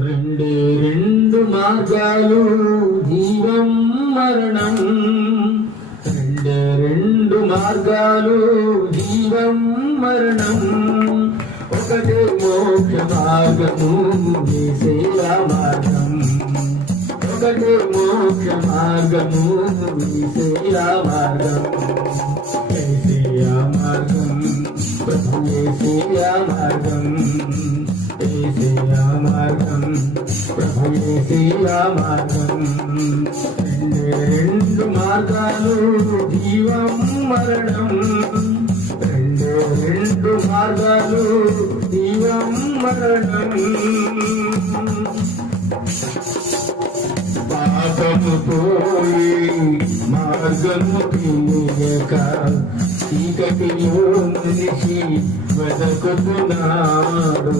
రెండే రెండు మార్గాలు జీవం మరణం. రెండే రెండు మార్గాలు జీవం మరణం. ఒకటే మోక్ష మార్గము యేసయ్య మార్గం. ఒకటే మోక్ష మార్గము యేసయ్య మార్గం. యేసయ్య మార్గం ప్రభు యేసయ్య మార్గం. యేసయ్య మార్గం ప్రభు యేసయ్య మార్గం. రెండే రెండు మార్గాలు జీవం మరణం. రెండే రెండు మార్గాలు జీవం మరణం. పాపము పోయి మార్గము తెలియక చీకటిలో మనిషి వెదకుతున్నాడు.